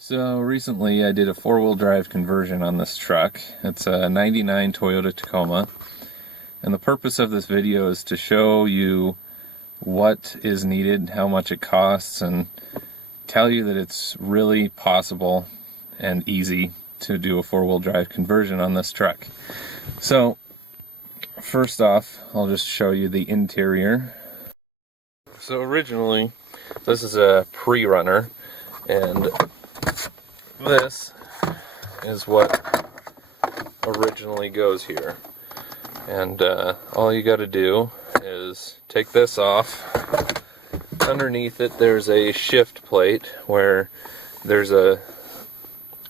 So recently I did a four-wheel drive conversion on this truck. It's a 99 Toyota Tacoma. And the purpose of this video is to show you what is needed, how much it costs, and tell you that it's really possible and easy to do a four-wheel drive conversion on this truck. So first off, I'll just show you the interior. So originally, this is a pre-runner, and this is what originally goes here. And all you got to do is take this off. Underneath it there's a shift plate where there's a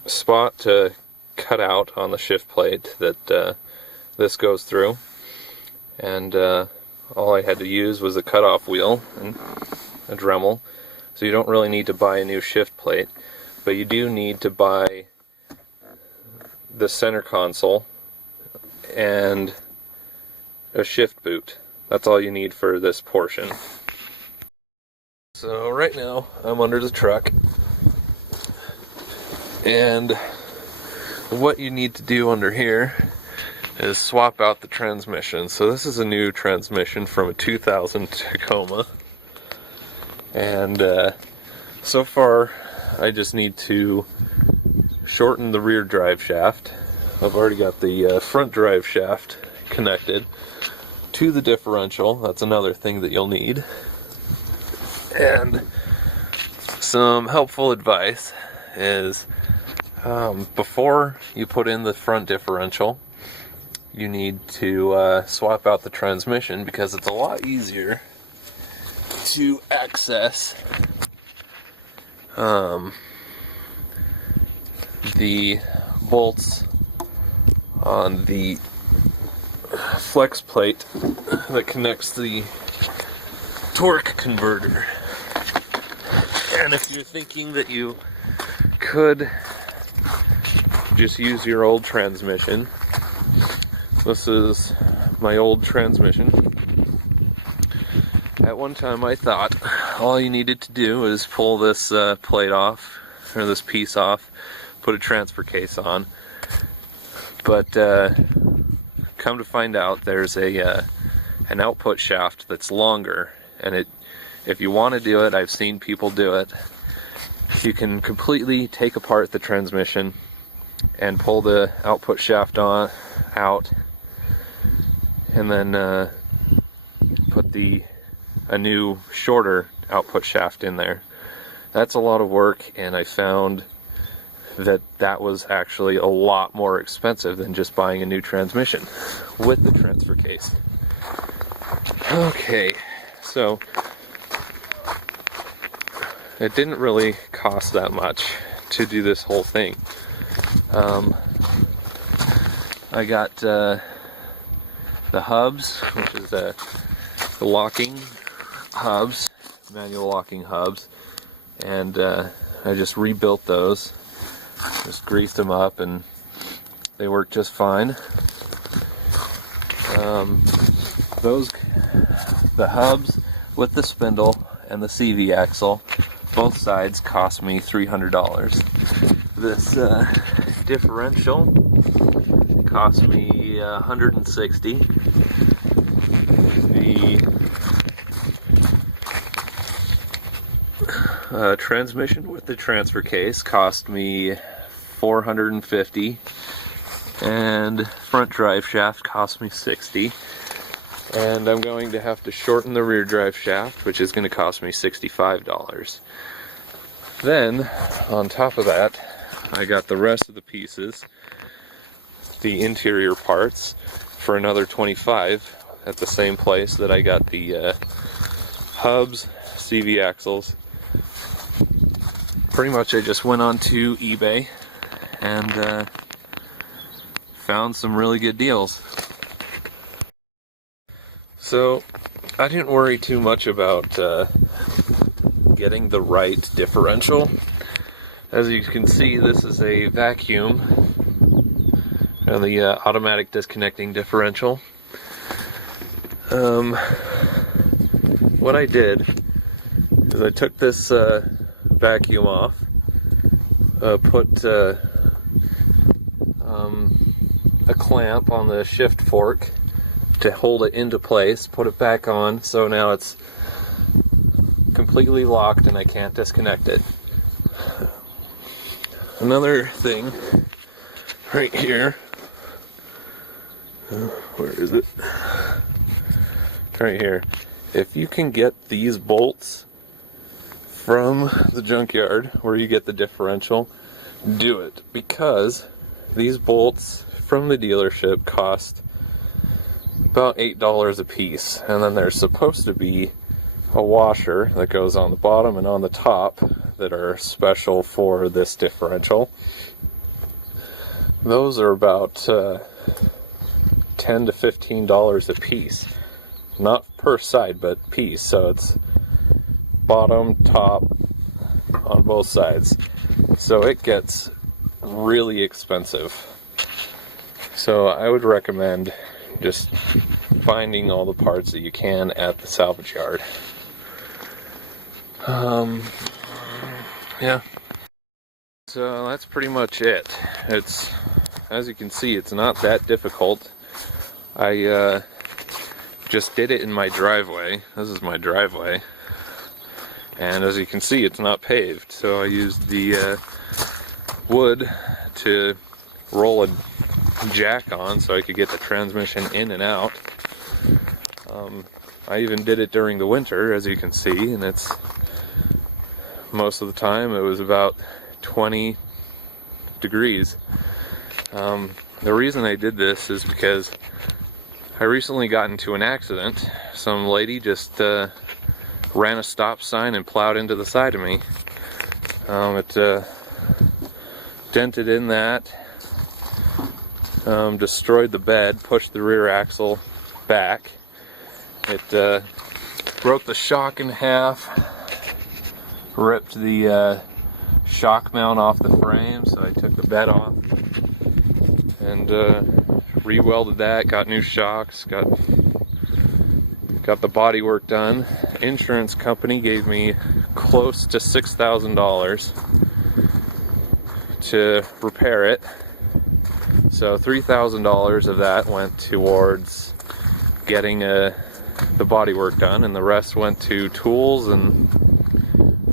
spot to cut out on the shift plate that this goes through. And all I had to use was a cutoff wheel and a Dremel. So you don't really need to buy a new shift plate, but you do need to buy the center console and a shift boot. That's all you need for this portion. So right now I'm under the truck, and what you need to do under here is swap out the transmission. So this is a new transmission from a 2000 Tacoma, and so far I just need to shorten the rear drive shaft. I've already got the front drive shaft connected to the differential. That's another thing that you'll need. And some helpful advice is before you put in the front differential, you need to swap out the transmission, because it's a lot easier to access the bolts on the flex plate that connects the torque converter. And if you're thinking that you could just use your old transmission, this is my old transmission. At one time I thought all you needed to do is pull this plate off, or this piece off, put a transfer case on. But come to find out, there's an output shaft that's longer, and if you want to do it, I've seen people do it, you can completely take apart the transmission and pull the output shaft out, and then put a new shorter output shaft in there. That's a lot of work, and I found that was actually a lot more expensive than just buying a new transmission with the transfer case. Okay, so it didn't really cost that much to do this whole thing. I got the hubs, which is the locking hubs, manual locking hubs, and I just rebuilt those. Just greased them up and they work just fine. The hubs with the spindle and the CV axle, both sides cost me $300. This differential cost me $160. The transmission with the transfer case cost me $450, and front drive shaft cost me $60, and I'm going to have to shorten the rear drive shaft, which is going to cost me $65. Then on top of that, I got the rest of the pieces, the interior parts, for another $25 at the same place that I got the hubs, CV axles. Pretty much I just went onto eBay and found some really good deals. So I didn't worry too much about getting the right differential. As you can see, this is a vacuum and the automatic disconnecting differential. What I did is I took this vacuum off, put a clamp on the shift fork to hold it into place, put it back on, so now it's completely locked and I can't disconnect it. Another thing right here, where is it? Right here. If you can get these bolts from the junkyard where you get the differential, do it, because these bolts from the dealership cost about $8 a piece, and then there's supposed to be a washer that goes on the bottom and on the top that are special for this differential. Those are about $10 to $15 a piece, not per side but piece, so it's bottom, top, on both sides, so it gets really expensive. So I would recommend just finding all the parts that you can at the salvage yard. Yeah, so that's pretty much it. It's, as you can see, it's not that difficult. I just did it in my driveway. This is my driveway, and as you can see, it's not paved, so I used the wood to roll a jack on so I could get the transmission in and out. I even did it during the winter, as you can see, and it's most of the time it was about 20 degrees. The reason I did this is because I recently got into an accident. Some lady just ran a stop sign and plowed into the side of me. It dented in that, destroyed the bed, pushed the rear axle back. It broke the shock in half, ripped the shock mount off the frame, so I took the bed off and re-welded that, got new shocks, got the body work done. Insurance company gave me close to $6,000 to repair it. So $3,000 of that went towards getting the body work done, and the rest went to tools and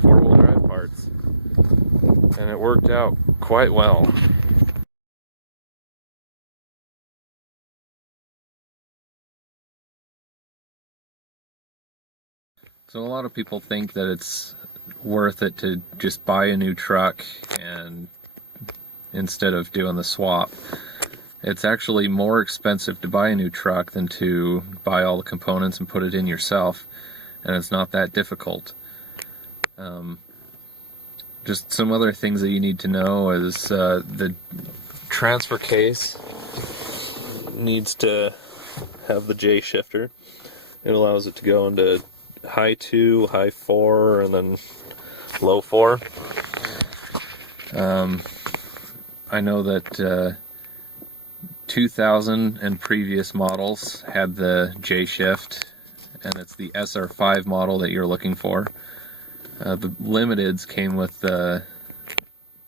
four-wheel drive parts. And it worked out quite well. So a lot of people think that it's worth it to just buy a new truck and instead of doing the swap. It's actually more expensive to buy a new truck than to buy all the components and put it in yourself, and it's not that difficult. Just some other things that you need to know is the transfer case needs to have the J shifter. It allows it to go into high 2, high 4, and then low 4. I know that 2000 and previous models had the J shift, and it's the SR5 model that you're looking for. The Limiteds came with the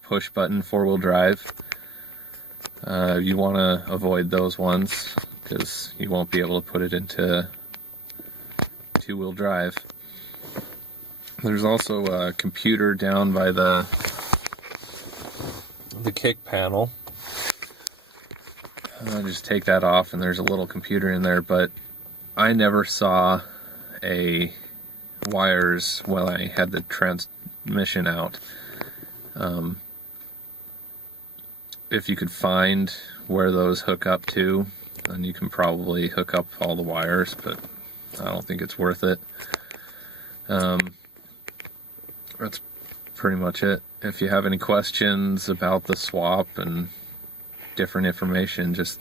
push button 4-wheel drive. You want to avoid those ones because you won't be able to put it into 2-wheel drive. There's also a computer down by the kick panel. I'll just take that off, and there's a little computer in there, but I never saw a wires while I had the transmission out. If you could find where those hook up to, then you can probably hook up all the wires, but I don't think it's worth it. That's pretty much it. If you have any questions about the swap and different information, just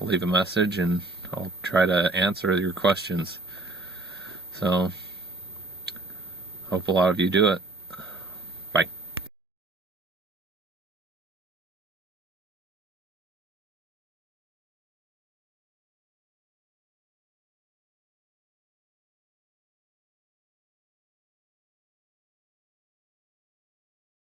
leave a message and I'll try to answer your questions. So, hope a lot of you do it.